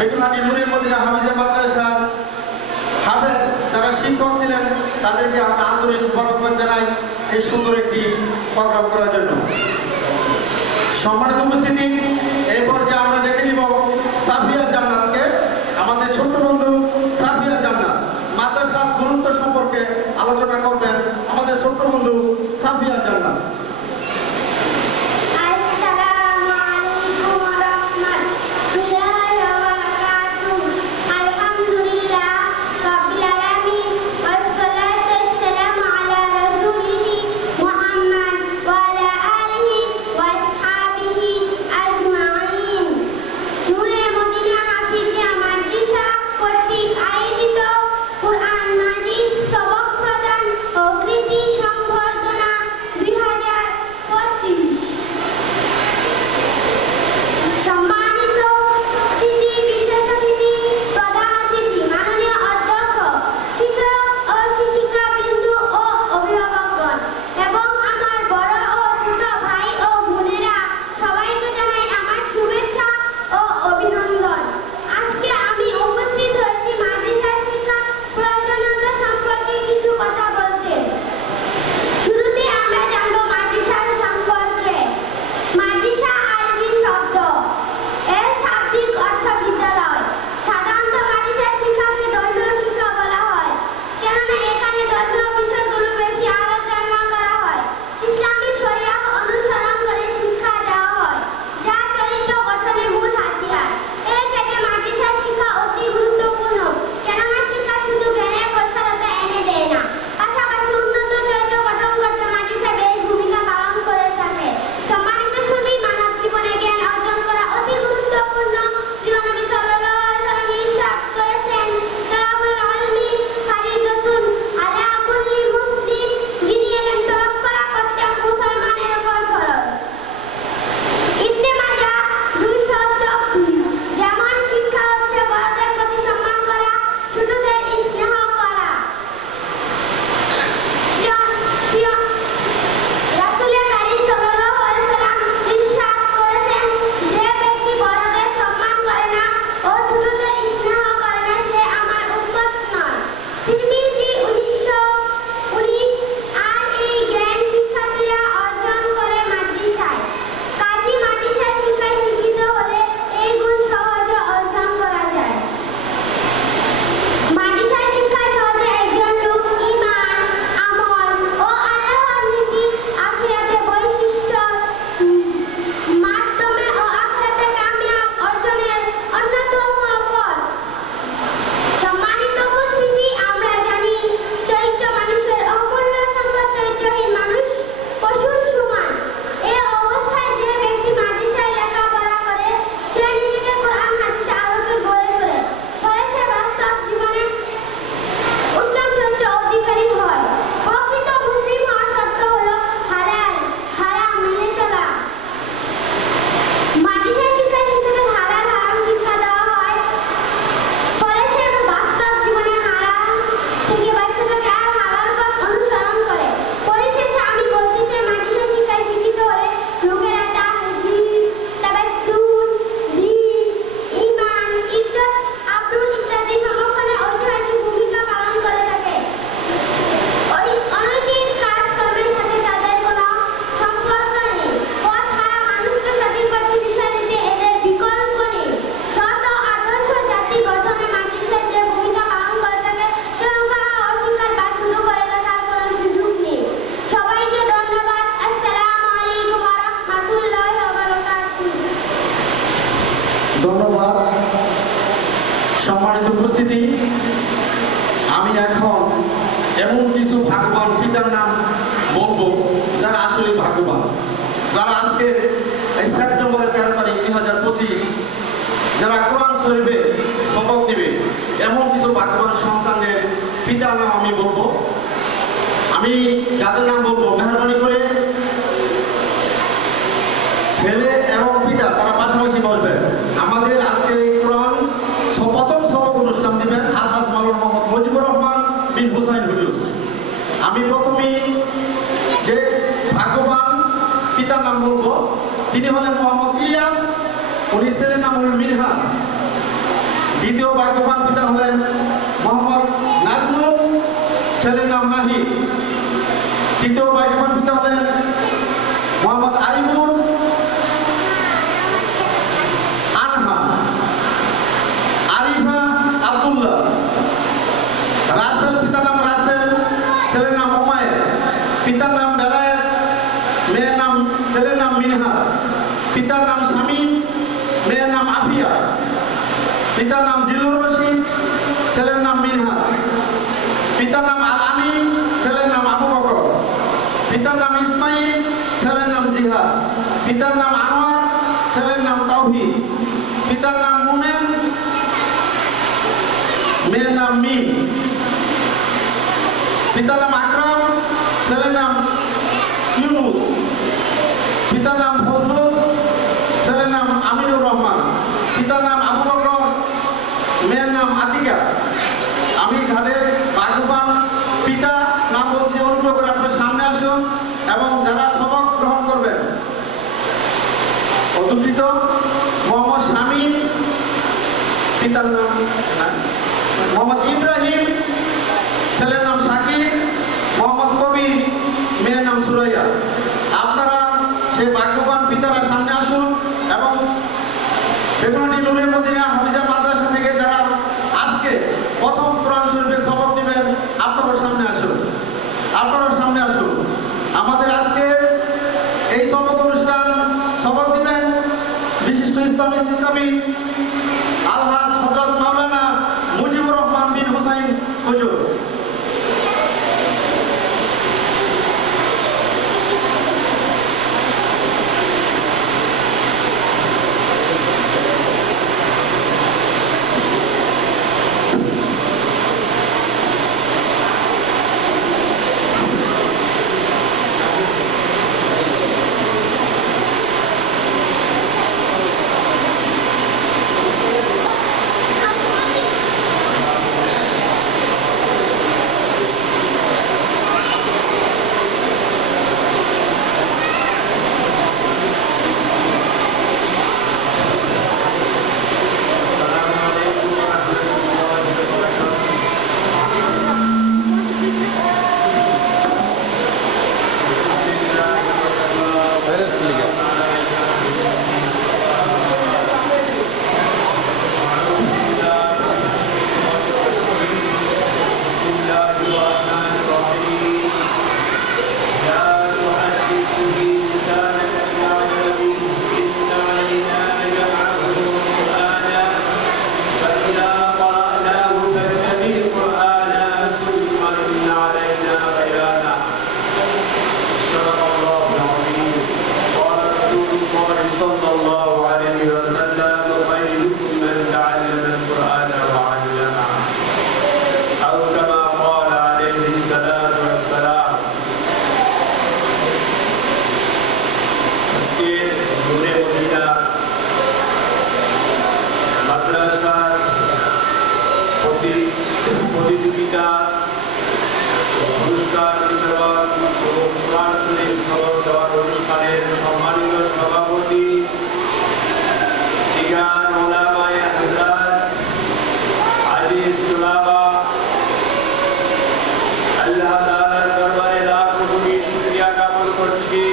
বেগুনহাটি নুরে Medina Hafiza মাদ্রাসার হাফেজ যারা শিক্ষক ছিলেন তাদেরকে আমরা আন্তরিক মোবারকবাদ জানাই এই সুন্দর একটি প্রোগ্রাম করার জন্য। সম্মানিত উপস্থিতি, এই পর্যায়ে আমরা ডেকে নিব সাফিয়া জান্নাতকে। আমাদের ছোট্ট বন্ধু সাফিয়া জান্নাত মাদ্রাসার গুরুত্ব সম্পর্কে আলোচনা করবেন আমাদের ছোট্ট বন্ধু সাফিয়া জান্নাত। ধন্যবাদ। সম্মানিত উপস্থিতি, আমি এখন এমন কিছু ভাগ্যবান পিতার নাম বলবো যারা আসলে ভাগ্যবান, যারা আজকে এই সেপ্টেম্বরের 13 তারিখ 2025 যারা কোরআন শরীফে শপথ নেবে, এমন কিছু ভাগ্যবান সন্তানদের পিতার নাম আমি বলবো। আমি যাদের নাম বলবো মেহরবানি করে ছেলে এবং পিতা তারা পাশাপাশি বসবেন। আমাদের আজকের এই কোরআন প্রথম সবক অনুষ্ঠান দিবেন আলহাজ মাওলানা মোহাম্মদ মুজিবুর রহমান বিন হুসাইন হুজুর। আমি প্রথমেই যে ভাগ্যবান পিতার নাম বলবো তিনি হলেন মোহাম্মদ ইলিয়াস, উনি ছেলের নাম হলেন মিনহাজ। দ্বিতীয় ভাগ্যবান পিতা হলেন মোহাম্মদ নাজমুল, ছেলের নাম নাহিদ। তৃতীয় ভাগ্যবান পিতা হলেন মোহাম্মদ আরিফুল আনহা, আরিফা আব্দুল্লাহ। রাসেল, পিতার নাম রাসেল, ছেলের নাম ওমায়ের। পিতার নাম বেলায়েত, ছেলের নাম মিনহাজ। পিতার নাম শামীম, মেয়ের নাম আফিয়া। পিতার নাম জিলুর রশিদ, ছেলের নাম মিনহাজ। পিতার নাম আল আমিন, ছেলের নাম আবু বকর। পিতার নাম ইসমাইল, ছেলের নাম জিহাদ। পিতার নাম আনোয়ার, ছেলের নাম তাওহীদ। পিতার নাম মোমেন, মেয়ের নাম মিম। পিতার নাম আকরাম, ছেলের নাম ইউনুস। পিতার নাম ফজলুল, ছেলের নাম আমিনুর রহমান। পিতার নাম আবু বকর, মেয়ের নাম আতিকা। আমি যাদের ভাগ্যবান পিতা নাম বলছি, অনুগ্রহ করে আপনার সামনে আসুন এবং যারা সবক গ্রহণ করবেন। দুঃখিত, মোহাম্মদ শামীম, পিতার নাম মোহাম্মদ ইব্রাহিম, ছেলের নাম শাকির। মোহাম্মদ কবির, মেয়ের নাম সুরাইয়া। আপনারা সেই ভাগ্যবান পিতারা সামনে আসুন এবং বেগুনহাটি নূরে মদিনা হাফিজা মাদ্রাসা থেকে যারা আজকে প্রথম কোরআন শরীফের সবক নেবেন, আপনারাও সামনে আসুন। আপনারাও সামনে আসুন। আমাদের আজকে এই সবক অনুষ্ঠান সবক দিবেন বিশিষ্ট ইসলামী চিন্তাবিদ আলহাজ হযরত মাওলানা মুজিবুর রহমান বিন হুসাইন হুজুর। প্রতিযোগিতা পুরস্কার বিতরণ ও কোরআন শরীফ সবক দেওয়ার অনুষ্ঠানের সম্মানিত সভাপতি দিগার ওলামায়ে হযরত আজিজ তুলাবা, আল্লাহ তাআলার দরবারে লাখো কোটি শুকরিয়া জ্ঞাপন করছি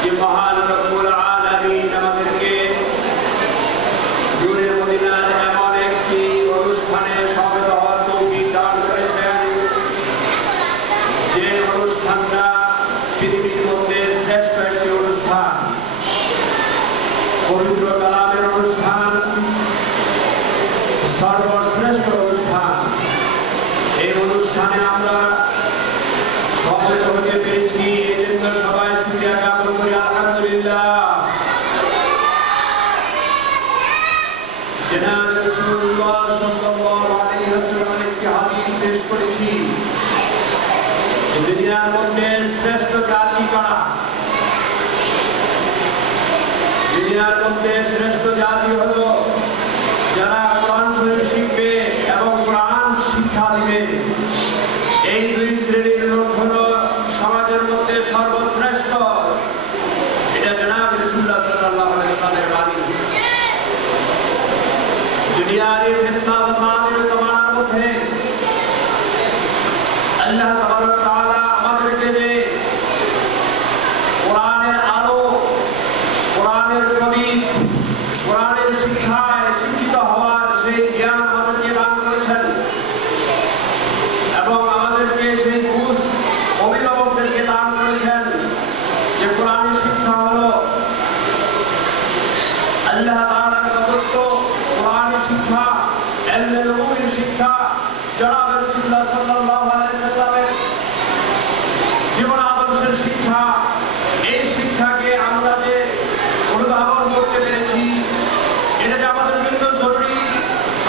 যে মহান রব্বুল আলামিন আমাদেরকে নূরে মদিনার এমন একটি অনুষ্ঠানে সমবেত হওয়ার তৌফিক দান করেছেন, যে অনুষ্ঠানটা পৃথিবীর মধ্যে শ্রেষ্ঠ একটি অনুষ্ঠান, পবিত্র কালামের অনুষ্ঠান, সর্বশ্রেষ্ঠ অনুষ্ঠান। এই অনুষ্ঠানে আমরা সমবেত হতে পেরেছি, এই জন্য সবাই শুকরিয়া জ্ঞাপন করি আলহামদুলিল্লাহ। জনাব রাসূলুল্লাহ সাল্লাল্লাহু আলাইহি ওয়াসাল্লামের একটি হাদিস পেশ করেছি, দুনিয়ার মধ্যে শ্রেষ্ঠ জাতি কারা? দুনিয়ার মধ্যে শ্রেষ্ঠ জাতি হলো যারা কোরআন শরীফ শিখবে এবং কোরআন শিক্ষা দিবে। এই দুই শ্রেণীর লোক হলো সমাজের মধ্যে সর্বশ্রেষ্ঠ। এটা জনাব রাসূলুল্লাহ সাল্লাল্লাহু আলাইহি ওয়াসাল্লামের বাণী। দুনিয়ার এই ফিতনা ফাসাদের জামানার মধ্যে আল্লাহ তাবারক তাআলা আমাদেরকে যে কোরআনের আলো, কোরআনের প্রদীপ, কোরআনের শিক্ষায় শিক্ষিত হওয়ার সেই জ্ঞান আমাদেরকে দান করেছেন এবং আমাদেরকে সেই বুঝ অভিভাবকদেরকে দান করেছেন যে কোরআনের শিক্ষা হলো আল্লাহ তাআলার প্রদত্ত কোরআনের শিক্ষা, ইলমে নবুয়ির শিক্ষা, জনাব রাসূলুল্লাহ সাল্লাল্লাহু আলাইহি সাল্লামের জীবন আদর্শের শিক্ষা। এই শিক্ষাকে আমরা যে অনুধাবন করতে পেরেছি, এটা যে আমাদের জন্য জরুরি,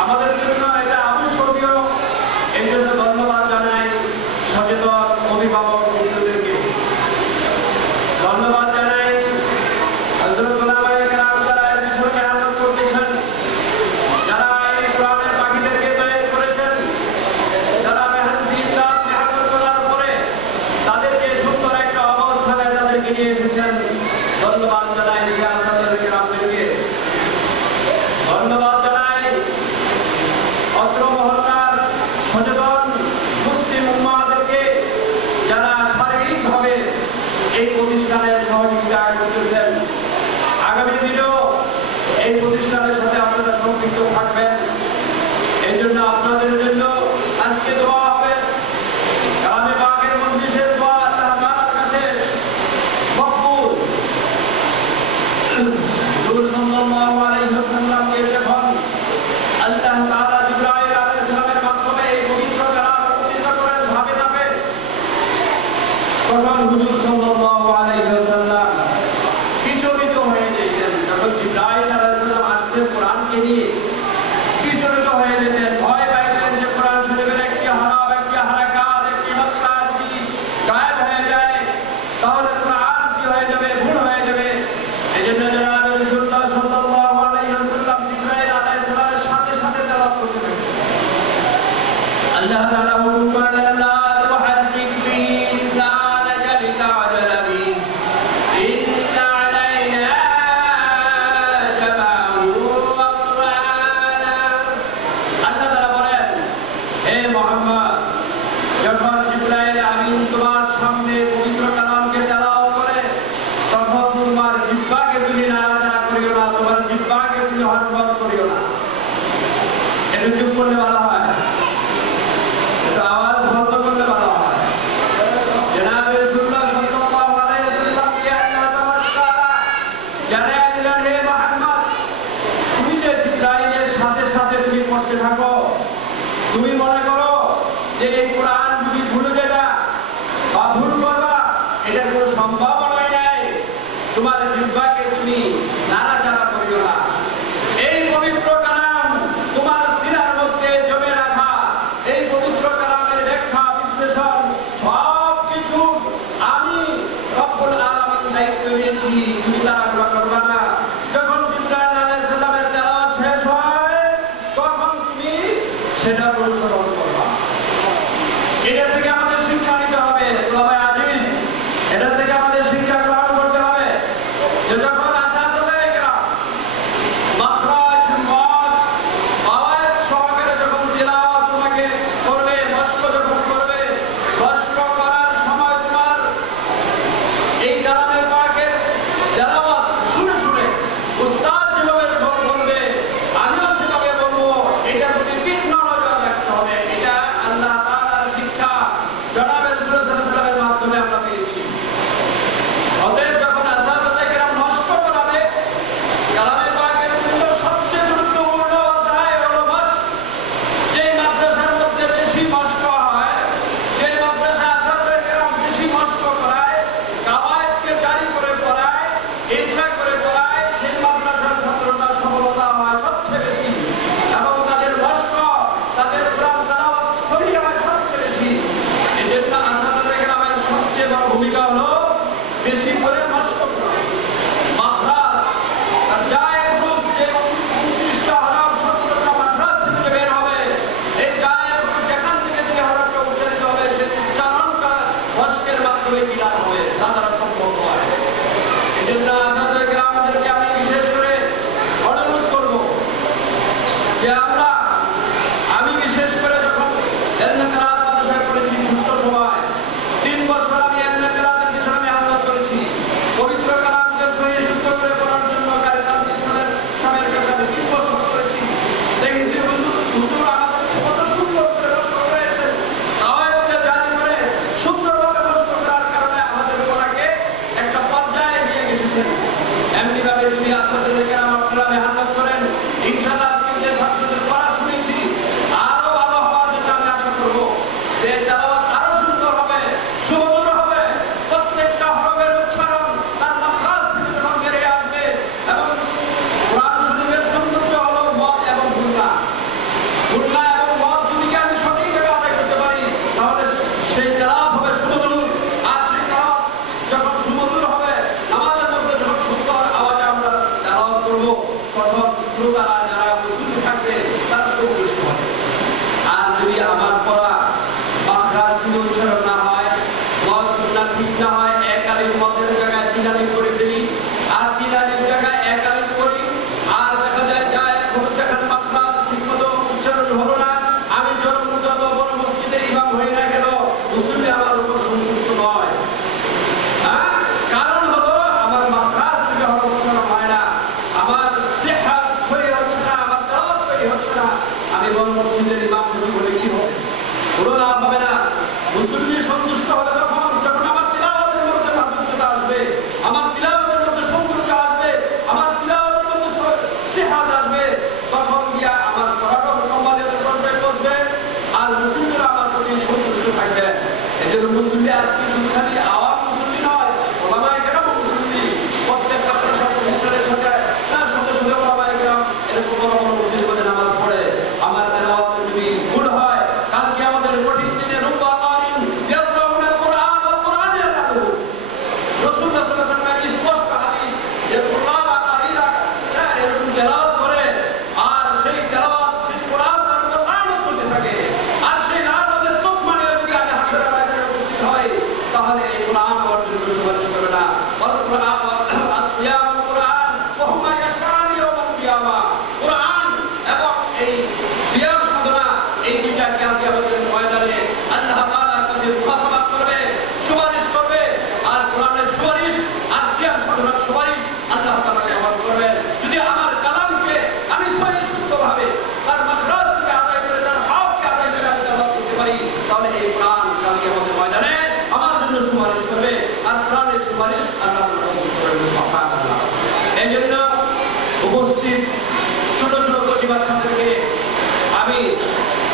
আমাদের জন্য এটা আবশ্যকীয়, এই জন্য ধন্যবাদ জানাই সচেতন অভিভাবক বন্ধুদেরকে। ধন্যবাদ জানাই হযরত উলামায়ে কেরাম যারা এর পিছনে মেহনত করতেছেন, যারা এই কোরআনের পাখিদেরকে তৈরি করেছেন, যারা মেহনত করার পরে তাদেরকে সুন্দর একটা অবস্থানে তাদেরকে নিয়ে এসেছেন। ধন্যবাদ জানাই সেই আসাদুল কেরামদেরকে। ধন্যবাদ জানাই অত্র মহল্লার সচেতন মুসলিম উম্মাহদেরকে, যারা শারীরিকভাবে এই প্রতিষ্ঠানের সহযোগিতা করতেছেন। আগামী দিনেও এই প্রতিষ্ঠানের সাথে আপনারা সম্পৃক্ত থাকবেন। এই জন্য আপনাদের জন্য আজকে দোয়া হবে। কালামে পাকের মজলিসের দোয়া আল্লাহ তাআলার কাছে মকবুল। হুজুর সাল্লাল্লাহু আলাইহি ওয়াসাল্লামকে যখন আল্লাহ তাআলা জিবরাইল আলাইহিস সালামের মাধ্যমে এই পবিত্র কালাম অবতীর্ণ করেন ধাপে ধাপে, তখন হুজুর সাল্লাল্লাহু আলাইহি ওয়াসাল্লাম বিচলিত হয়ে যেতেন। যখন জিবরাইল আলাইহিস সালাম আসতেন কোরআনকে নিয়ে, বিচলিত হয়ে যেতেন, ভয় পাইতেন যে কোরআন শরীফের একটি হরফ, একটি হারাকাত, একটি নকতা যদি গায়েব হয়ে যায় তাহলে কোরআন কি হয়ে যাবে, ভুল হয়ে যাবে। এজন্য জনাব রাসূলুল্লাহ সাল্লাল্লাহু আলাইহি ওয়াসাল্লাম জিবরাইল আলাইহিস সালামের সাথে সাথে তেলাওয়াত করতে থাকতেন। আল্লাহ তাআলা হুকুম করলেন, লা তুহাররিক বিহি লিসানাকা লিতা'জালা বিহি, ইন্না আলাইনা জামা'হু ওয়া কুরআনা। আল্লাহ তাআলা বলেন, হে মুহাম্মদ, যখন জিবরাইল আমিন তোমার সামনে পবিত্র কালামকে তেলাওয়াত করে, তখন তোমার জিহ্বাকে তুমি নাড়াচাড়া করিও না, তোমার জিহ্বাকে তুমি হরবর করিও না। একটু চুপ করলে ভালো হয়, একটু আওয়াজ বন্ধ করলে ভালো হয়। জনাব রাসূলুল্লাহ সাল্লাল্লাহু আলাইহি ওয়াসাল্লামকে আল্লাহ তাবারক তাআলা জানায়া দিলেন, হে মুহাম্মদ, তুমি যে জিবরাইলের সাথে সাথে তুমি পড়তে থাকো, তুমি মনে করো যে এই কোরআন যদি ভুলে যাবা বা ভুল করবা, এটার কোনো সম্ভাবনাই নাই। তোমার জিহ্বাকে তুমি নাড়াচাড়া করিও না। এই পবিত্র কালাম তোমার সিনার মধ্যে জমে রাখা, এই পবিত্র কালামের ব্যাখ্যা বিশ্লেষণ সবকিছু আমি রব্বুল আলামিন দায়িত্ব নিয়েছি, তুমি তাড়াহুড়া করবা না। যখন জিবরাইল আলাইহিস সালামের তেলাওয়াত শেষ হয়, তখন তুমি সেটা অনুসরণ করবা। এটা থেকে আমাদের শিক্ষা নিতে হবে ওলামায়ে আজিজ, এটা থেকে আমাদের শিক্ষা গ্রহণ করতে হবে যে যখন আসাদুল্লাহ কেরাম মাখরাজ, মদ, আওয়াজ সহকারে যখন তিলাওয়াত তোমাকে করবে, মশক যখন করবে, মশক করার সময় তোমার এই কালামে পাকের তেলাওয়াত শুনে শুনে উস্তাদ যেভাবে বলবে, আমিও সেভাবে বলবো, এটার প্রতি তীক্ষ্ণ নজর রাখতে আমরা আমি বিশেষ করে যখন এলমে কেরাত মাদ্রাসায় করেছি ছোট্ট সময় 3 বছর আমি এলমে কেরাতের পিছনে মেহনত করেছি। পবিত্র কালামকে সহিহ শুদ্ধ করে পড়ার জন্য কারি তাজউল ইসলামের সাহেবের কাছে আমি 3 বছর করেছি। দেখেছি হুজুর আমাদেরকে কত সুন্দর করে কষ্ট করেছেন। তাওয়াইফকে জারি করে সুন্দরভাবে কষ্ট করার কারণে আমাদের পড়াকে একটা পর্যায়ে নিয়ে গেছেন। এমনি ভাবে যদি আসাদের কেরাম আপনারা মেহনত করেন ইনশাআল্লাহ আজকে যে ছাত্রদের পড়া শুনেছি আরো ভালো হওয়ার জন্য আমি আশা করব যে তেলাওয়াত আরো সুন্দর হবে, সুমধুর হবে, প্রত্যেকটা হরফের উচ্চারণ তার মাখরাজ থেকে যখন বেরিয়ে আসবে। এবং কোরআন শরীফের সৌন্দর্য হলো মদ এবং গুণা এবং মদ যদি আমি সঠিকভাবে আদায় করতে পারি তাহলে সেই তেলাওয়াত হবে সুমধুর। আর সেই তেলাওয়াত যখন সুমধুর হবে আমাদের মধ্যে যখন সুন্দর আওয়াজে আমরা তেলাওয়াত করব তখন শ্রোতারা যারা মুসলিম থাকবে তারা সন্তুষ্ট হবে। আর যদি আমার পড়া মাখরাজ থেকে উচ্চারণ না হয়, মদ গুণা ঠিক না হয়, এক আলিফ মদের জায়গায় 3 আলিফ করে ফেলি আর 3 আলিফ জায়গায় 1 আলিফ করি আর দেখা যায় যেখানে মাখরাজ ঠিকমতো উচ্চারণ হলো না, আমি যত বড় মসজিদের ইমাম হই না কেন মুসলিম আমার উপর সন্তুষ্ট নয়। কারণ হলো আমার মাখরাজ থেকে হলো উচ্চারণ হয় না, আমার সিহহাত সহিহ হচ্ছে না, আমার তেলাওয়াত সহিহ হচ্ছে না। আমি বড় মসজিদের ইমাম যদি বলে কি হবে? কোনো লাভ হবে না। মুসলিম সন্তুষ্ট হবে যখন আমার তিলাওয়াতের মধ্যে মাধুর্যতা আসবে, আমার তিলাওয়াতের মধ্যে সৌন্দর্য আসবে, আমার তিলাওয়াতের মধ্যে সিহহাত আসবে, তখন গিয়া আমার পড়াটা মুকাম্মালের পর্যায়ে পৌঁছবে আর মুসলিমরা আমার প্রতি সন্তুষ্ট থাকবে। এজন্য মুসলিম আজকে শুধু খালি আওয়াম মুসলিম নয়, ওলামায়ে কেরাম মুসলিম। প্রত্যেকটা প্রতিষ্ঠানের সাথে সাথে ওলামায়ে কেরাম এরকম বড় বড় মসজিদে নামাজ পড়ে। আমার তেলাওয়াতের যদি ভুল হয় কালকে আমাদের কঠিন দিনে রুব্বা কারিন ইয়াকরাউনাল কুরআন ওয়াল কুরআন ইয়ালাহু রাসূলুল্লাহ সাল্লাল্লাহু আলাইহি ওয়াসাল্লামের স্পষ্ট হাদিস যে কুরআন আর কারিরা এরকম তেলাওয়াত করে আর সেই তেলাওয়াত সেই কুরআন তার উপর লানত করতে থাকে আর সেই লানতের তকমানে যদি আমি হাসরের ময়দানে উপস্থিত হই তাহলে এই কুরআন আমার জন্য সুপারিশ করবে না। ওয়াল কুরআন আসিয়াম ওয়াল কুরআন ওয়া হুমা ইয়াশফাআনি ইয়াওমাল কিয়ামা। কুরআন এবং এই সিয়াম সাধনা এই দুইটা কিয়ামতের ময়দানে আল্লাহ তাআলার কাছে মুহাসাবাত করবে, সুপারিশ করবে। আর কোরআনের সুপারিশ আর সিয়াম সাধনার সুপারিশ আল্লাহ তাআলা কবুল করবেন। যদি আমার কালামকে আমি সহিহ শুদ্ধভাবে তার মাখরাজ থেকে আদায় করে তার হককে আদায় করে আমি তেলাওয়াত করতে পারি তাহলে এই কোরআন কিয়ামতের ময়দানে আমার জন্য সুপারিশ করবে আর কোরআনের সুপারিশ আল্লাহ তাআলা কবুল করবেন। সুবহানাল্লাহ। এজন্য উপস্থিত ছোট ছোট কচি বাচ্চাদেরকে আমি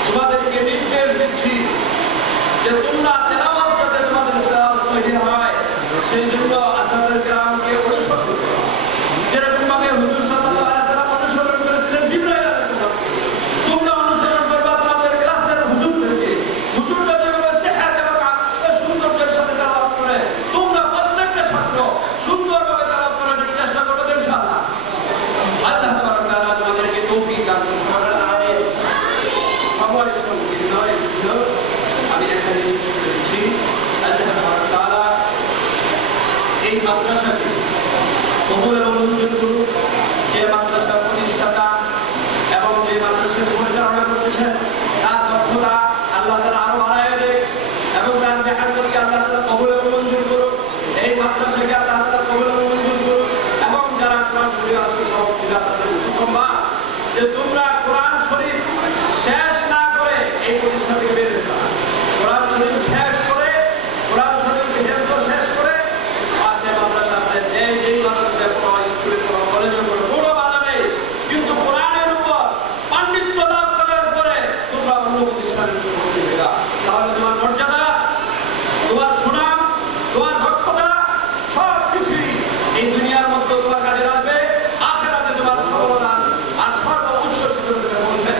তোমাদেরকে নির্দেশ দিচ্ছি যে তোমরা তেলাওয়াত যাতে তোমাদের তেলাওয়াত সহিহ হয় সেই জন্য আসাদের কেরামকে অনুসরণ করো। যেরকম ভাবে হুজুর সাল্লাল্লাহু আলাইহি ওয়াসাল্লাম অনুসরণ করেছিলেন জিবরাইল আলাইহিস সালামকে, তোমরা অনুসরণ করবা তোমাদের ক্লাসের হুজুরদেরকে। হুজুররা যেভাবে সিহহাত এবং সৌন্দর্যের সাথে তেলাওয়াত করে তোমরা প্রত্যেকটা ছাত্র সুন্দরভাবে তেলাওয়াত করার জন্য চেষ্টা করবে ইনশাআল্লাহ। আল্লাহ তাবারক তাআলা তোমাদেরকে তৌফিক দান করুন। আমিন। সবাই সঙ্গে নয় আমি এখানে শেষ করছি। আল্লাহ তাবারক তাআলা এই মাদ্রাসাকে কবুল এবং মঞ্জুর করুন। যে মাদ্রাসার প্রতিষ্ঠাতা এবং যে মাদ্রাসার পরিচালনা করতেছেন তার দক্ষতা আল্লাহ তাআলা আরো বাড়ায় দেয় এবং তার মেহনতকে আল্লাহ তাআলা কবুল এবং মঞ্জুর করুন। এই মাদ্রাসাকে আল্লাহ তাআলা কবুল এবং মঞ্জুর করুন এবং যারা কোরআন শরীফ আজকে সবক দিলা তাদের সুসংবাদ যে তোমরা কোরআন শরীফ শেষ না করে এই প্রতিষ্ঠান থেকে বের হতে হবে। কোরআন শরীফ শেষ করে কোরআন শরীফ হেফজ শেষ করে পাশে মাদ্রাসা আছে, এই মাদ্রাসায় পড়া, স্কুলে পড়া, কলেজে পড়া, কোনো বাধা নেই। কিন্তু কোরআনের উপর পাণ্ডিত্য লাভ করার পরে তোমরা অন্য প্রতিষ্ঠানের জন্য ভর্তি হয়ে যাও। তাহলে তোমার মর্যাদা, তোমার সুনাম, তোমার দক্ষতা সব কিছুই এই দুনিয়ার মধ্যে তোমার কাজে আসবে, আখিরাতে তোমার সফলতা আর সর্বোচ্চ শিখরে পৌঁছে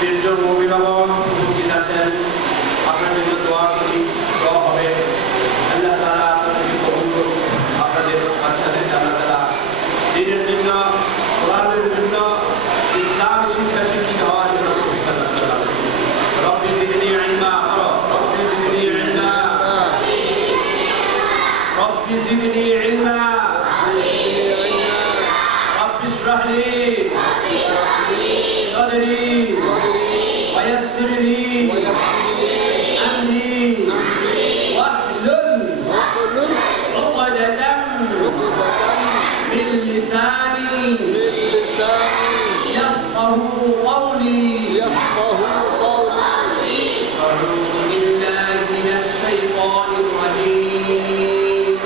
বৃদ্ধ অভিভাবক উপস্থিত আছেন, আপনার জন্য দোয়া করি, দোয়া হবে। আল্লাহ তাআলা আপনাদেরকে কবুল করুন, আপনাদের বাচ্চাদেরকে আল্লাহ তাআলা দ্বীনের জন্য, কোরআনের জন্য, ইসলামী শিক্ষা শিক্ষিত হওয়ার জন্য তৌফিক দান করুন। রব্বি জিদনি ইলমা, রব্বি জিদনি ইলমা, রব্বি জিদনি ইলমা, রব্বি ইশরাহ লি صدري ويسر لي أمري واحلل عقدة من لساني يفقه قولي. أعوذ بالله من الشيطان الرجيم.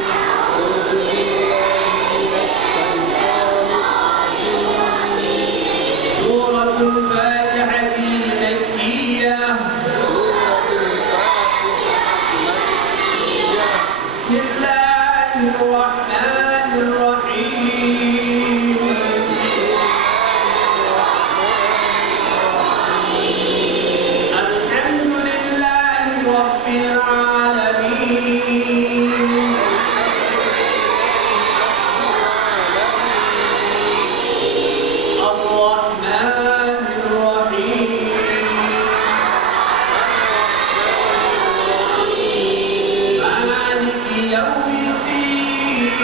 سورة الفاتحة مكية. بسم الله الرحمن الرحيم. الحمد لله رب العالمين. الرحمن الرحيم. مالك يوم الدين.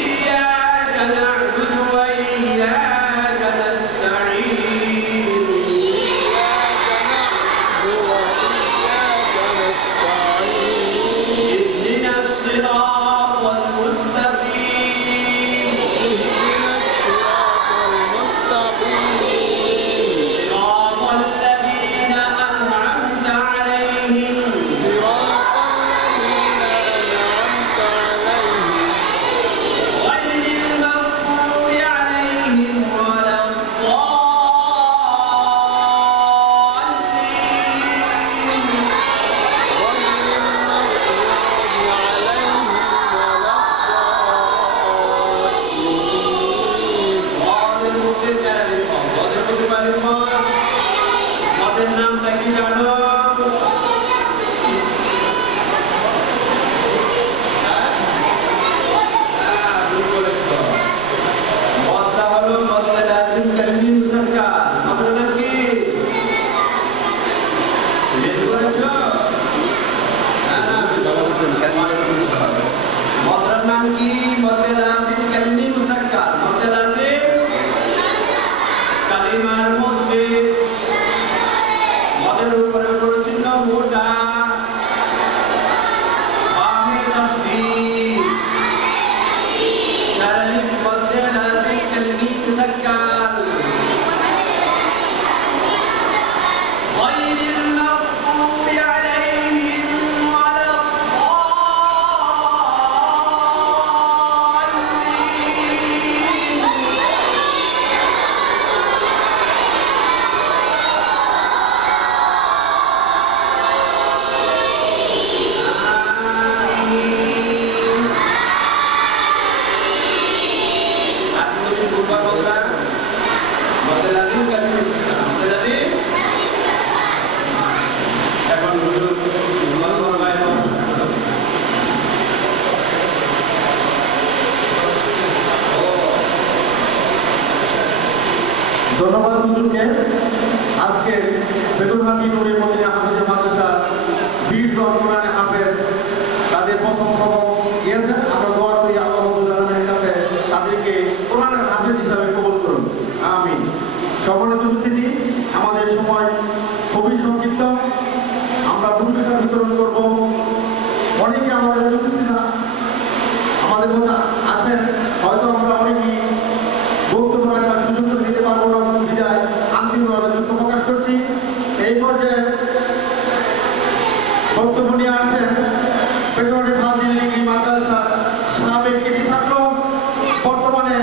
إياك نعبد وإياك نستعين. اهدنا الصراط المستقيم. صراط الذين أنعمت عليهم غير المغضوب عليهم ولا الضالين. ওদের মধ্যে যারা লিখো, ওদের মধ্যে বা লিখো, ওদের নামটা কি জানো? ভুল বলেছো। মদটা হলো মদে লাজিম কালিমি মুসাক্কার। মদের নাম কি? ভুল বলেছো? মদের নাম কি? মদে লাজিম কালিমি মুসাক্কার। মদে লাজিম কালিমার মধ্যে মদের উপরে বড় চিহ্ন মোটা, বামে তাসদীদ, তালিফ মধ্যে লাজিম কালিমি মুসাক্কার। غير المغضوب عليهم ولا ধন্যবাদ হুজুরকে। আজকে বেগুনহাটি নুরে মদিনা হাফিজা মাদ্রাসা 20 জন কোরআনে হাফেজ তাদের প্রথম সবক দিয়েছেন। আমরা দোয়া করি আল্লাহ রাব্বুল আলামিনের কাছে তাদেরকে কোরআনের হাফেজ হিসাবে কবুল করুন, আমিন। সকলের উপস্থিতি, আমাদের সময় খুবই সংক্ষিপ্ত। আমরা পুরস্কার বিতরণ করব। অনেকে আমাদের উপস্থিত আমাদের মধ্যে আছেন, হয়তো আমরা অনেকেই বক্তব্য রাখার সুযোগ করে দিতে পারবো না, বিদায় আন্তরিকভাবে দুঃখ প্রকাশ করছি। এই পর্যায়ে বক্তব্য নিয়ে আসছেন বেগুনহাটি ফাজিল ডিগ্রি মাদ্রাসার সাবেক কৃতি ছাত্র, বর্তমানে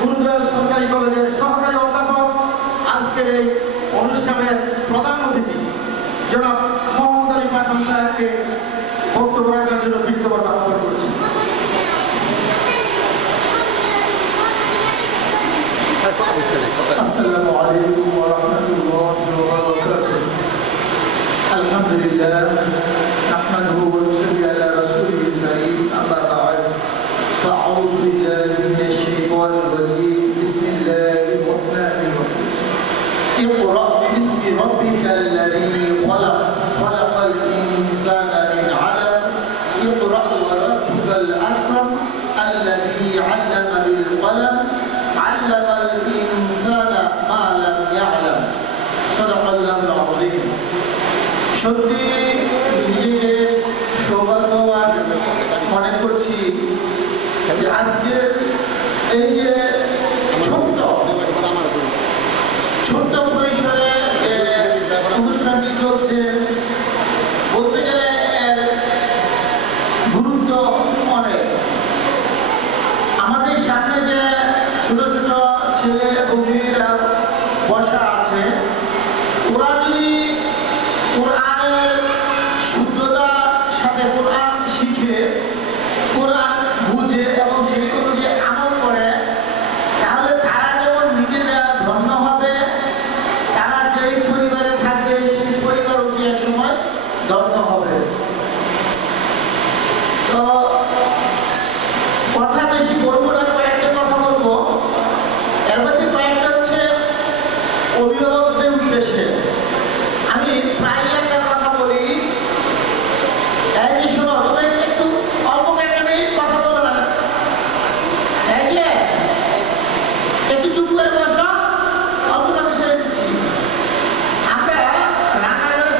গুরুদয়াল সরকারি কলেজের সহকারী অধ্যাপক, আজকের এই অনুষ্ঠানের প্রধান অতিথি জনাব মোহাম্মদ আলী পাঠান সাহেবকে বক্তব্য রাখার জন্য বিনীতভাবে আহ্বান করছি। أعوذ بالله من الشيطان الرجيم بسم الله الرحمن الرحيم اقرأ باسم ربك الذي خلق خلق الإنسان من علق اقرأ وربك الأكرم الذي علم بالقلم علم الإنسان ما لم يعلم صدق الله العظيم সত্যি নিজেকে সৌভাগ্যবান মনে করছি যে আজকে এই যে ছোট্ট পরিসরে যে অনুষ্ঠানটি চলছে বলতে গেলে এর গুরুত্ব অনেক। আমাদের সামনে যে ছোট ছোট ছেলে এবং মেয়েরা বসা আছে, ওরা যদি কোরআনের শুদ্ধতার সাথে কোরআন শিখে কোরআন বুঝে এবং সেই অনুযায়ী আমল করে, তাহলে তারা যেমন নিজেরা ধন্য হবে, তারা যেই পরিবারে থাকবে সেই পরিবারও কি এক সময় ধন্য হবে। তো কথা বেশি বলবো না, কয়েকটা কথা বলবো। এর মধ্যে কয়েকটা হচ্ছে অভিভাবকদের উদ্দেশ্যে। আমি প্রায় একটা কথা বলি, এই যে শোনো, তোমরা একটু অল্প কয়েকটা মিনিট কথা বলো না, এই যে একটু চুপ করে বসো, অল্প কথা ছেড়ে দিচ্ছি। আমরা রান্নাঘরে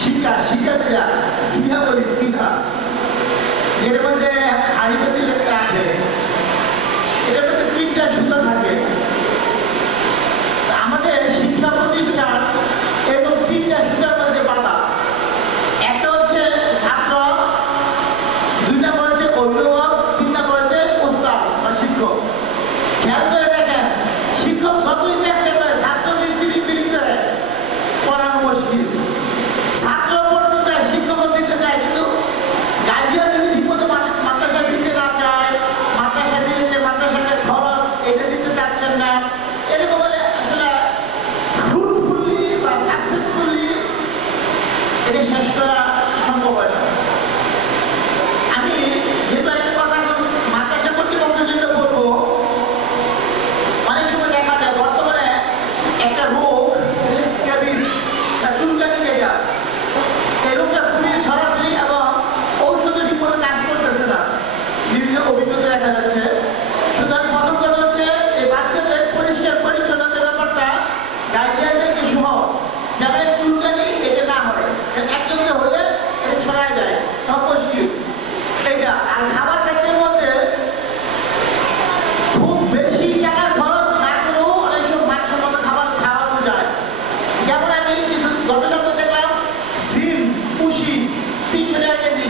শিক্ষার্থীরা শিখা বলি, শিখা, যেটার মধ্যে হাড়ি পাতিল রাখে, এটার মধ্যে 3টা সুতা থাকে। আমাদের শিক্ষা প্রতিষ্ঠান এরকম 3টা সুতার মধ্যে বাঁধা। একটা হচ্ছে ছাত্র, 2 নম্বর হচ্ছে অভিভাবক, 3 নম্বর হচ্ছে উস্তাদ বা শিক্ষক। খেয়াল করে দেখেন, শিক্ষক যতই চেষ্টা করে ছাত্র যদি তিরিং করে পড়ানো মুশকিল। ছাত্র পড়তে চায়, শিক্ষক দিতে চায়, কিন্তু গার্জিয়ান যদি ঠিকমতো মাদ্রাসা দিতে না চায়, মাদ্রাসা দিলে যে মাদ্রাসার খরচ এটা দিতে চাচ্ছেন না, এরকম হলে আসলে ফ্রুটফুলি বা সাকসেসফুলি এটা শেষ করা সম্ভব হয় না। আমি যেহেতু একটা কথা মাদ্রাসা কর্তৃপক্ষের জন্য বলবো, অনেক সময় দেখা যায় বর্তমানে একটা রোগ স্ক্যাবিস, চুলকানি যেটা, এই রোগটা খুবই সরাসরি এবং ঔষধ ঠিকমতো কাজ করতেছে না, বিভিন্ন অভিজ্ঞতা দেখা যাচ্ছে। সুতরাং প্রথম কথা হচ্ছে এই বাচ্চাদের পরিষ্কার পরিচ্ছন্নতার ব্যাপারটা গার্জিয়ানদেরকে সহ, যেমন চুলকানি এটা না হয়, একজনকে হলে এটা ছড়ায় যায়, সব মুশকিল এটা। আর খাবার ক্ষেত্রের মধ্যে খুব বেশি টাকা খরচ না করেও অনেক সব মানসম্মত খাবার খাওয়ানো যায়। যেমন আমি গত সপ্তাহে দেখলাম সিম পুষি 300 টাকা কেজি।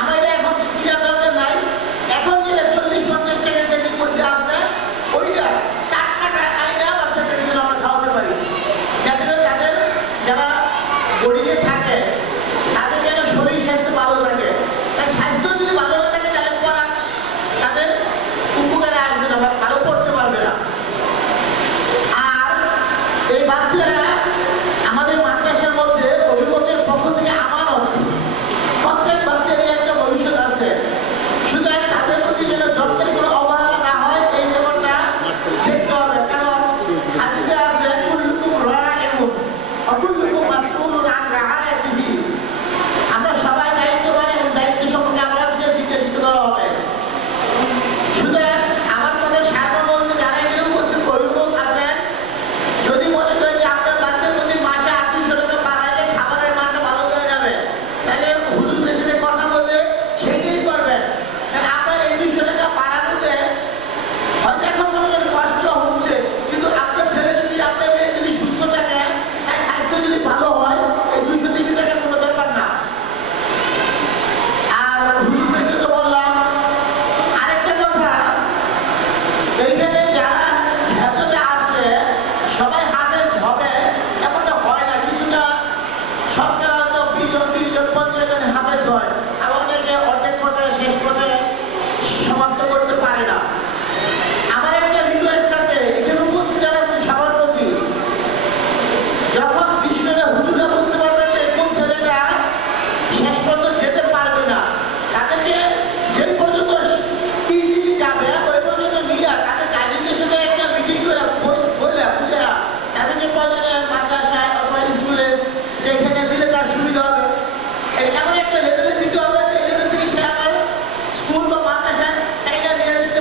আমার এটা এখন কিনার দরকার নাই, এখন যেটা 40-50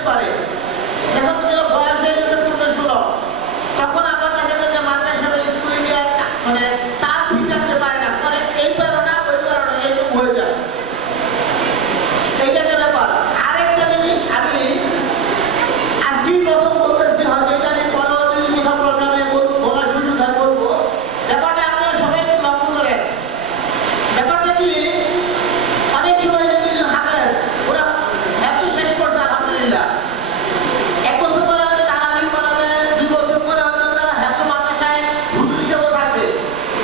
পারে। এখন যেটা বয়স হয়ে গেছে 15-16, তখন আবার দেখা যায় যে মাদ্রাসা হিসাবে স্কুলে গিয়ে মানে তার ঠিক রাখতে পারে না, মানে এই পারো না ওই পারো না, এইরকম হয়ে যায়। এইটা একটা ব্যাপার। আরেকটা জিনিস আমি আজকেই প্রথম বলতেছি, হয়তো এটা আমি পরবর্তী কোথাও প্রোগ্রামে বলার সুযোগ হয় বলবো। ব্যাপারটা আপনারা সবাই একটু লক্ষ্য করেন। ব্যাপারটা কি, অনেক সময় যদি হাফেজ ওরা হ্যাপি শেষ করছে আলহামদুলিল্লাহ, 1 বছর পরে তারাবি পড়াবে, 2 বছর পরে হয়তো তারা হ্যাপি মাদ্রাসায় হুজুর হিসেবে থাকবে।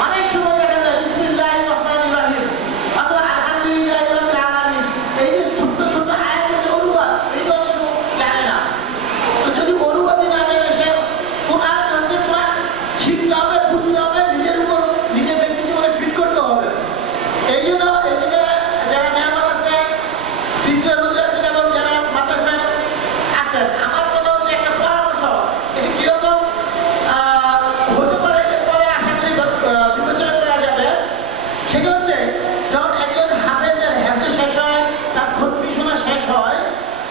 অনেক সময় দেখা যায় বিসমিল্লাহির রহমানির রহিম অথবা আলহামদুলিল্লাহি রাব্বিল আলামিন, এই যে ছোট্ট ছোট্ট আয়াতের যে অনুবাদ, এটা অনেক সময় জানে না। তো যদি অনুবাদই না জানে, সে কোরআন কাছে কোরআন শিখতে হবে, বুঝতে হবে, নিজের উপর নিজের ব্যক্তি জীবনে ফিট করতে হবে। এই জন্য এখানে যারা মেহমান আছে, প্রিন্সিপাল হুজুর আছেন এবং যারা মাদ্রাসায় আছেন, আমার কথা হচ্ছে একটা পরামর্শ, এটা কিরকম হতে পারে, এটা পরে আশা করি বিবেচনা করা যাবে। সেটা হচ্ছে যখন একজন হাফেজের হেফজ শেষ হয়, তার খতমি শোনা শেষ হয়,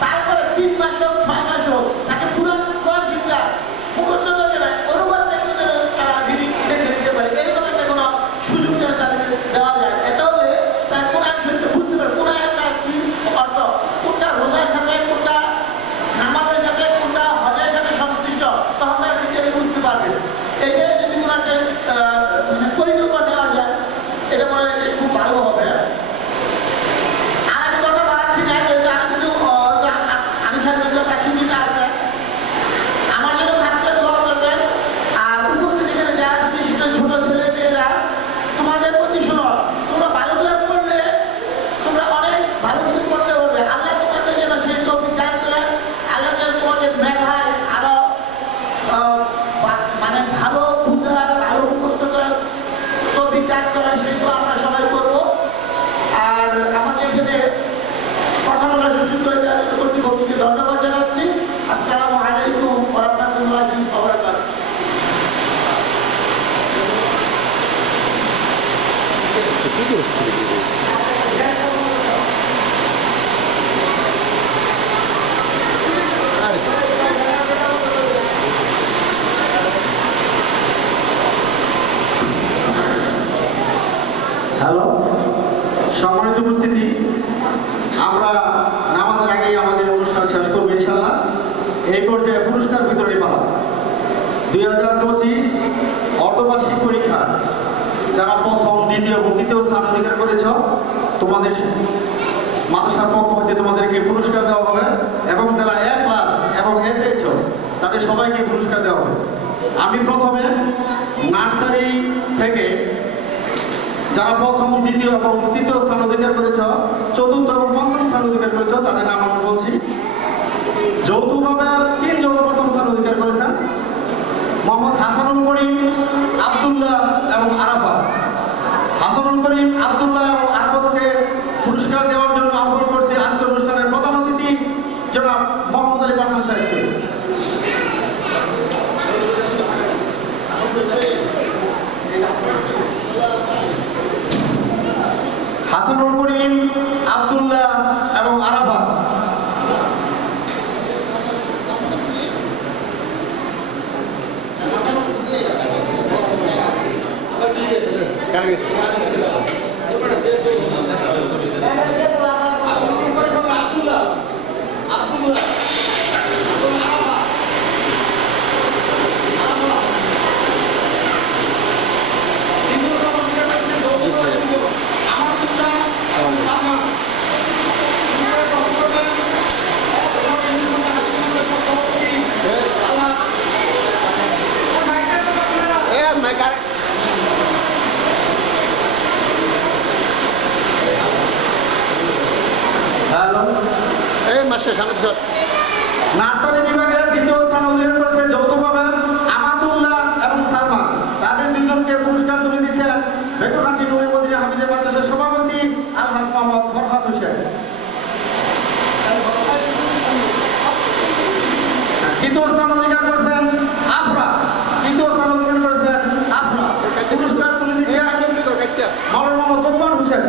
তারপরে 3 মাস হোক 6 মাস হোক তাকে পুরো কোরআন শিক্ষা মুখস্থ করতে হয়, অনুবাদ একটু যেন তারা রিডিং দেখে নিতে পারে, এরকম একটা কোনো সুযোগ যেন তাদেরকে দেওয়া যায়। এটা হলে তার কোরআন শরীফটা বুঝতে পারে, কোরআন তার কি অর্থ, কোনটা রোজার সাথে, কোনটা নামাজের সাথে, কোনটা হজের সাথে সংশ্লিষ্ট, তখন তারা নিজেরাই বুঝতে পারবে। এইটা যদি কোনো একটা মানে পরিকল্পনা নেওয়া যায়, এটা মনে হয় যে খুব ভালো হবে। আর আমি কথা বাড়াচ্ছি না, যেহেতু আরো কিছু আমি সাথে প্রাসঙ্গিকতা আছে, আমার জন্য কাজ করে দোয়া করবেন। আর উপস্থিত এখানে যারা আছে, বিশেষ করে ছোট ছেলে মেয়েরা, তোমাদের প্রতি শোনো, তোমরা ভালো করে পড়লে তোমরা অনেক ভালো কিছু করতে পারবে। আল্লাহ তোমাদের যেন সেই তৌফিক দান করেন। আল্লাহ যেন তোমাদের মেধায় আরো মানে ভালো বুঝার, ভালো মুখস্থ করার তৌফিক দান করেন, সেগুলো আমরা সবাই করবো। আর আমাকে এখানে কথা বলার সুযোগ করে দেওয়ার জন্য কর্তৃপক্ষকে ধন্যবাদ জানাচ্ছি। আসসালামু আলাইকুম ওয়া রাহমাতুল্লাহি ওয়া বারাকাতুহু। হ্যালো, সম্মানিত উপস্থিতি, আমরা নামাজের আগেই আমাদের অনুষ্ঠান শেষ করবো ইনশাআল্লাহ। এই পর্যায়ে পুরস্কার বিতরণী পালা 2025 অর্ধবার্ষিক পরীক্ষা যারা প্রথম, দ্বিতীয় এবং তৃতীয় স্থান অধিকার করেছ, তোমাদের মাদ্রাসার পক্ষ হতে তোমাদেরকে পুরস্কার দেওয়া হবে, এবং যারা A+ এবং A পেয়েছ তাদের সবাইকে পুরস্কার দেওয়া হবে। আমি প্রথমে নার্সারি থেকে যারা প্রথম, দ্বিতীয় এবং তৃতীয় স্থান অধিকার করেছ, চতুর্থ এবং পঞ্চম স্থান অধিকার করেছ, তাদের নাম আমি বলছি। যৌথভাবে 3 জন প্রথম স্থান অধিকার করেছেন, মোহাম্মদ হাসানুল করিম, আব্দুল্লাহ এবং আরাফাত। হাসানুল করিম, আব্দুল্লাহ এবং আরাফাতকে পুরস্কার দেওয়ার জন্য আহ্বান করছি আজকের অনুষ্ঠানের প্রধান অতিথি জনাব মোহাম্মদ আলী পাঠান সাহেবকে। হাসানুল করিম, আব্দুল্লাহ এবং আরাফাত। নার্সারি বিভাগে দ্বিতীয় স্থান অধিকার করেছে যৌথভাবে আমাতুল্লাহ এবং সালমান। তাদের দুজনকে পুরস্কার তুলে দিচ্ছেন বেকুরহাটি নুরে মদিনা হাফিজে মাদ্রাসার সভাপতি আলহাজ মোহাম্মদ ফরহাদ হোসেন। তৃতীয় স্থান অধিকার করেছেন আফরা। পুরস্কার তুলে দিচ্ছেন মাওলানা মোহাম্মদ গোপাল হোসেন।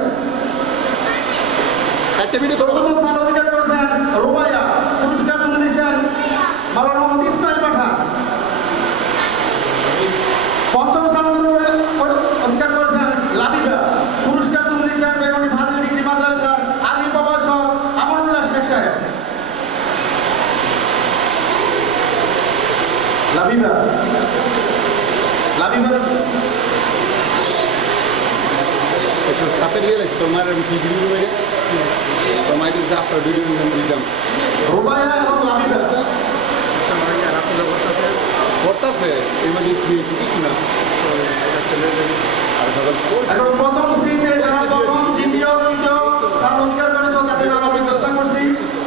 চতুর্থ স্থান অধিকার করেছেন রুবাইয়া। পুরস্কার তুলে দিচ্ছেন লাবিবা লাবিবা একটু তাতে গিয়ে তোমার কি ভিডিও করে তোমার যদি আপনার ভিডিও দিতাম রুবাইয়া এবং লাবিবা করতেছে এর মধ্যে কি না আর সকল এখন প্রথম শ্রেণীতে যারা প্রথম দ্বিতীয় তৃতীয় স্থান অধিকার করেছে তাদের নাম আমি ঘোষণা করছি।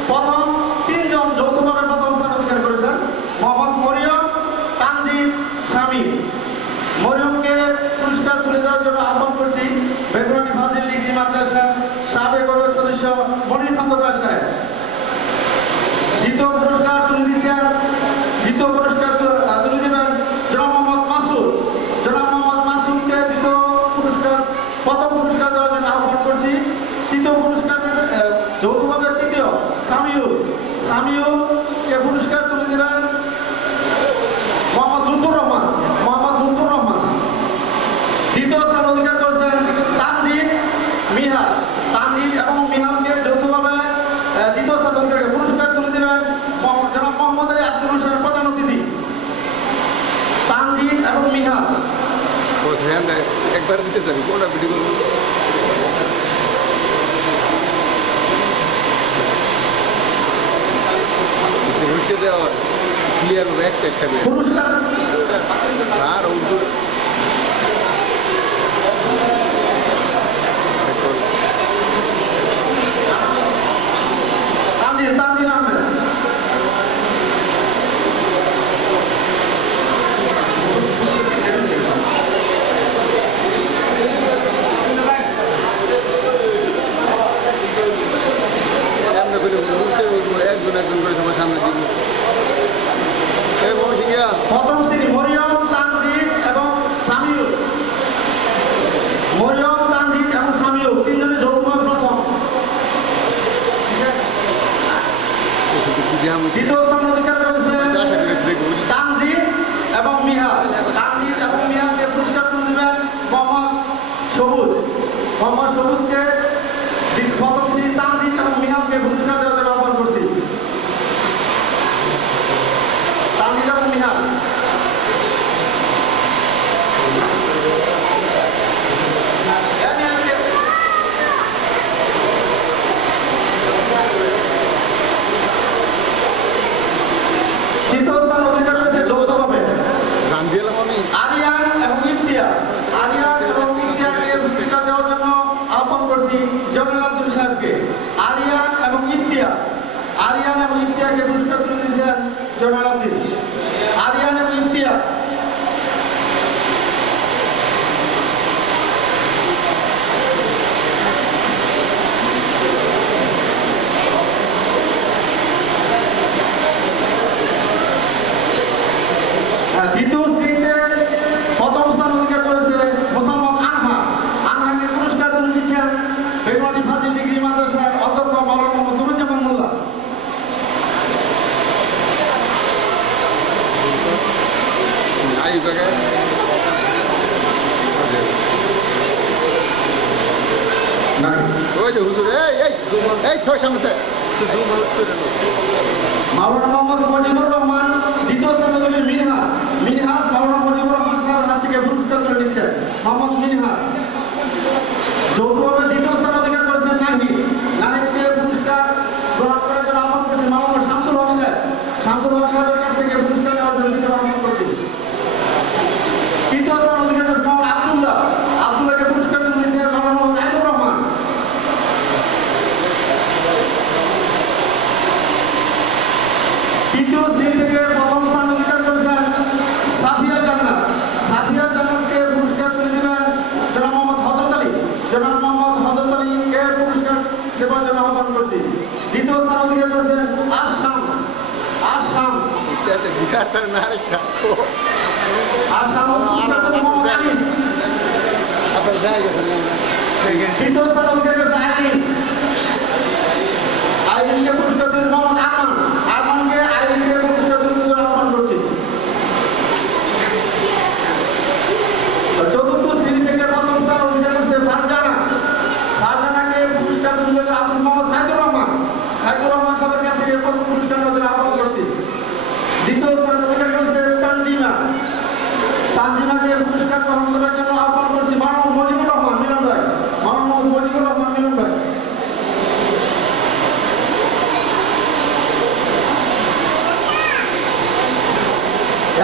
প্রথম তিনজন যৌথভাবে প্রথম স্থান অধিকার করেছেন মোহাম্মদ মরিয়ম, তানজিদ, শামীম। মরিয়মকে পুরস্কার তুলে দেওয়ার জন্য আহ্বান করছি বেগুনাটি ফাজিল ডিগ্রি মাদ্রাসার সাবেক সদস্য মনির খন্দকার সাহেব। দ্বিতীয় পুরস্কার তুলে দিচ্ছেন তুলে দিবেন জনাব মোহাম্মদ মাসুদ। জনাব মোহাম্মদ মাসুদকে দ্বিতীয় পুরস্কার প্রথম পুরস্কার দেওয়ার জন্য আহ্বান করছি। তৃতীয় পুরস্কার যৌথভাবে তৃতীয় সামিউলকে পুরস্কার তুলে দিবেন মোহাম্মদ লুৎফুর রহমান। দ্বিতীয় স্থান অধিকার করেছেন তানজিদ এবং মিহালকে যৌথভাবে দ্বিতীয় স্থান অধিকার পুরস্কার তুলে দিবেন জনাব মোহাম্মদ আলী আজকের অনুষ্ঠানের প্রধান অতিথি তানজিদ এবং মিহাল। একবার দিতে চাবি কোনটা ভিডিও করবো দেওয়া ক্লিয়ার একটা একটা পুরস্কার আর উর্দু তানজিদ আহমেদ। একজন করে তোমার সামনে দিব প্রথম শ্রেণী মরিয়ম, তানজিদ এবং সামিউল। তিনজনে যৌথভাবে প্রথম। দ্বিতীয় স্থান অধিকার করেছে তানজিদ এবং মিহালকে পুরস্কার তুলে দেবেন মোহাম্মদ সবুজকে প্রথম শ্রেণী তানজিদ এবং মিহালকে পুরস্কার দেওয়ার জন্য আহ্বান করছি। তানজিদ এবং মিহাল। তৃতীয় স্থান অধিকার করেছে যৌথভাবে আরিয়ান এবং ইমতিয়াজকে পুরস্কার দেওয়ার জন্য আহ্বান করছি জয়নুল আব্দুল সাহেবকে। আরিয়ান এবং ইমতিয়াজকে পুরস্কার তুলে দিয়েছেন জয়নুল আব্দুল। আরিয়ান এবং ইমতিয়াজ। দ্বিতীয় শ্রেণীতে প্রথম স্থান অধিকার করেছে মোসাম্মদ আনহাকে পুরস্কার তুলে দিচ্ছেন বেগুনাটি ফাজিল ডিগ্রি মাদ্রাসার অধ্যক্ষ মাওলানা মোহাম্মদ নুরুজ্জামান মোল্লা। মাওলানা মোহাম্মদ মুজিবুর রহমান দ্বিতীয় স্থান অধিকারী মিনহাজ মাওলানা মুজিবুর রহমান সাহেবের কাছ থেকে পুরস্কার তুলে নিচ্ছেন মোহাম্মদ মিনহাজ। যৌথভাবে দ্বিতীয় স্থান অধিকার করেছেন নাহিদকে পুরস্কার গ্রহণ করার জন্য আহ্বান করছি মাওলানা শামসুল হক সাহেবের কাছ থেকে পুরস্কার নেওয়ার জন্য আহ্বান করছি। তৃতীয় স্থান অধিকার করেছেন মোহাম্মদ আব্দুল্লাহকে পুরস্কার তুলে দিয়েছেন মাওলানা মোহাম্মদ আইনুর রহমান। তৃতীয় শ্রেণী থেকে প্রথম স্থান অধিকার করেছেন সাফিয়া জান্নাতকে পুরস্কার তুলে দিবেন জনাব মোহাম্মদ হযরত আলীকে পুরস্কার দেওয়ার জন্য আহ্বান করছি। দ্বিতীয় স্থান অধিকার করেছেন আর শামস পুরস্কার দেবেন মোহাম্মদ আনিস। তৃতীয় স্থান অধিকার করেছে আইরিনকে পুরস্কার দেবেন মোহাম্মদ আইরিনকে পুরস্কার দেওয়ার জন্য আহ্বান করছি। চতুর্থ শ্রেণী থেকে প্রথম স্থান অধিকার করছে ফারজানাকে পুরস্কার তুলে দেওয়ার আব্দুল মোহাম্মদ সাইদুর রহমান সাহেবের কাছ থেকে প্রথম পুরস্কার নেওয়ার জন্য আহ্বান করছি। দ্বিতীয় স্থান অধিকার করছে তানজিদ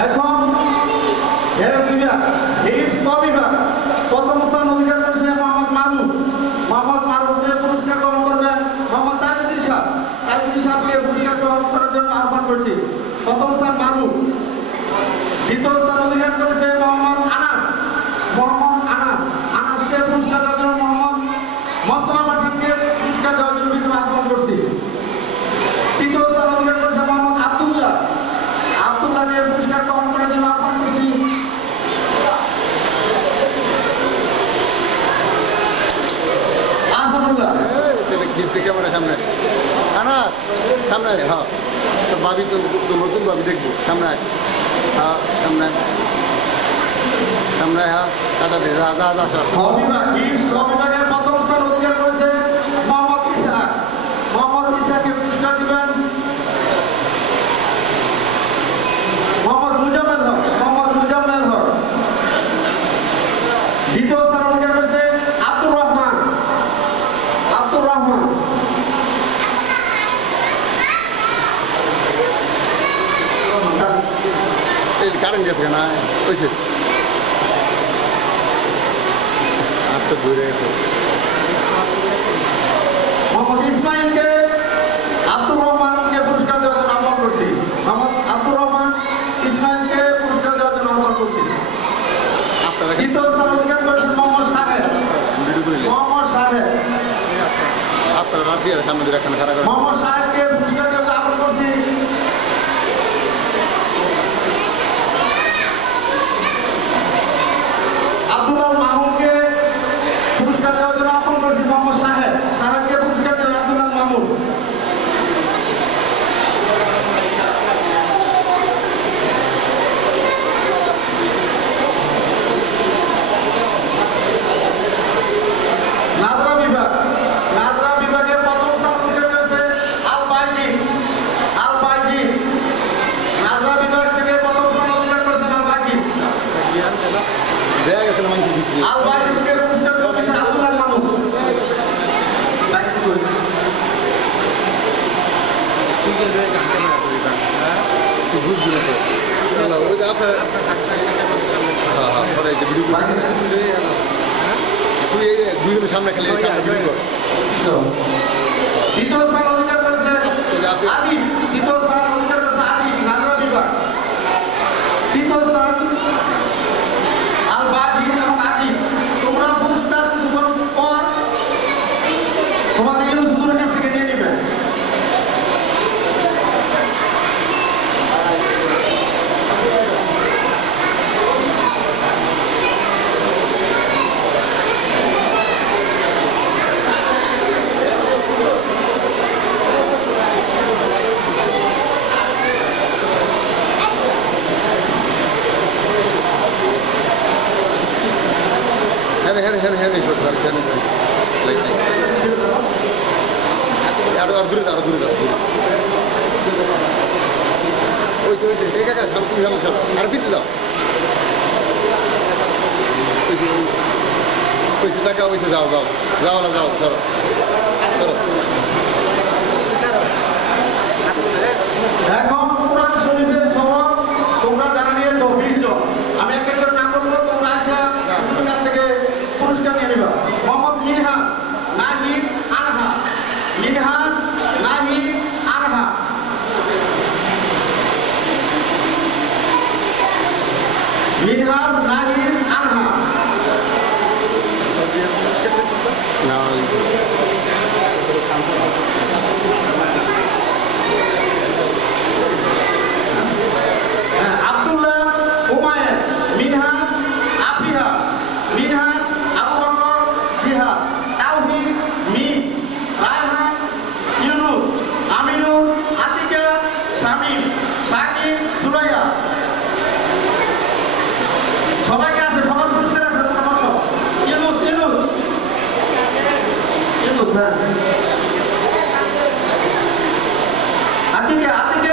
এখন হেলথ বিভাগ, হিপস বিভাগ প্রথম স্থান অধিকার করেছে মোহাম্মদ মারুফ। মোহাম্মদ মারুফকে পুরস্কার গ্রহণ করবেন মোহাম্মদ তাজউদ্দিন সাহেব। তাজউদ্দিন সাহেবকে পুরস্কার গ্রহণ করার জন্য আহ্বান করছি। প্রথম স্থান মারুফ। দ্বিতীয় স্থান অধিকার করেছে মোহাম্মদ আনাস। মোহাম্মদ আনাস, আনাসকে পুরস্কার দেওয়ার জন্য মোহাম্মদ মোস্তফা পাঠানকে পুরস্কার দেওয়ার জন্য বিনীত আহ্বান করছি। তৃতীয় স্থান অধিকার করেছে মোহাম্মদ আব্দুল্লাহ। আব্দুল্লাহকে পুরস্কার গ্রহণ করার জন্য আহ্বান করছি। আহসানুল্লাহ। ক্যামেরা সামনে না সামনে আয়, হ্যাঁ তো ভাবি তো নতুন ভাবি দেখবো সামনে আয়, হ্যাঁ সামনে আয়। সামনে আয়, হ্যাঁ টাটা দে, যা যা যা সর। খ বিভাগ, হিপস খ বিভাগে প্রথম স্থান অধিকার করেছে মোহাম্মদ ইসহাক। মোহাম্মদ ইসহাককে পুরস্কার দিবেন মোহাম্মদ মুজাম্মেল হক। মোহাম্মদ মুজাম্মেল হক। দ্বিতীয় স্থান অধিকার করেছে আব্দুর রহমান। আব্দুর রহমান। এই কারেন্ট গেছে না ওইছে আস্তে ঘুরে গেছে। মোহাম্মদ ইসমাইলকে আব্দুর রহমানকে পুরস্কার দেওয়ার জন্য আহ্বান করছি। মোহাম্মদ আব্দুর রহমান ইসমাইলকে পুরস্কার দেওয়ার জন্য আহ্বান করছি। আপনারা দ্বিতীয় স্থান অধিকার করেছেন মোহাম্মদ সাহেব। ভিডিও করে মোহাম্মদ সাহেব। আপনারা রাত্রি আর সামনে দিয়ে এখানে খারাপ করে মোহাম্মদ সাহেবকে পুরস্কার দেওয়ার জন্য আহ্বান করছি। আব্দুল্লাহ মামুনকে পুরস্কার দেওয়ার জন্য আহ্বান করছি। মোহাম্মদ সাহেব। সাহেবকে পুরস্কার দেবেন আব্দুল্লাহ মামুন। নাজরা বিভাগ, নাজরা বিভাগের প্রথম স্থান অধিকার করেছে আল বাইজিদ। আল বাইজিদ। নাজরা বিভাগ থেকে প্রথম স্থান অধিকার করেছেন আল বাইজিদ। দেয়া গেছে না মানুষ বিক্রি আল বাইজিদকে পুরস্কার করেছেন আব্দুল্লাহ মামুন। বাইজিদ কই? বুঝবি না তো ওই যে আপনার হ্যাঁ হ্যাঁ পরে এই যে ভিডিও বাইজিদ না? তুই এই দুইজনের সামনে খেলে এই সামনে ভিডিও কর। দ্বিতীয় স্থান অধিকার করেছে আদিব। দ্বিতীয় স্থান অধিকার করেছে আদিব, নাজরা বিভাগ। তৃতীয় স্থান আল বাইজিদ এবং আদিব। তোমরা পুরস্কার কিছুক্ষণ পর তোমাদের ইউনুস হুজুরের কাছ থেকে নিয়ে নেবে। হ্যাঁ হ্যাঁ হ্যাঁ হ্যাঁ আরো আর দূরে আরো দূরে ওই তো এই কাকা তুমি সামনে চলো আর পিছিয়ে যাও ওইসে টাকা ওইসে যাও যাও যাও না যাও চলো চলো এখন কোরআন শরীফের সবক তোমরা যারা নিয়েছো 20 জন, আমি এক এক করে নাম বলবো, তোমরা আয়সা হুজুরের কাছ থেকে পুরস্কার নিয়ে নিবা। মোহাম্মদ মিনহাজ নাহিদ আনহা। মিনহাজ নাহিদ আনহা। মিনহাজ নাহিদ আনহা। না আব্দুল্লাহ হুমায়ুন। মিনহাজ আফিহা। মিনহাজ আবু বকর জিহাদ। তাওহীদ মিম। রায়হান ইউনুস। আমিনুর আতিকা শামীম। সাকিব সুরাইয়া। সবাইকে আছে, সবার পুরস্কার আছে, তোমরা বসো। ইউনুস ইউনুস ইউনুস হ্যাঁ। আতিকা আতিকা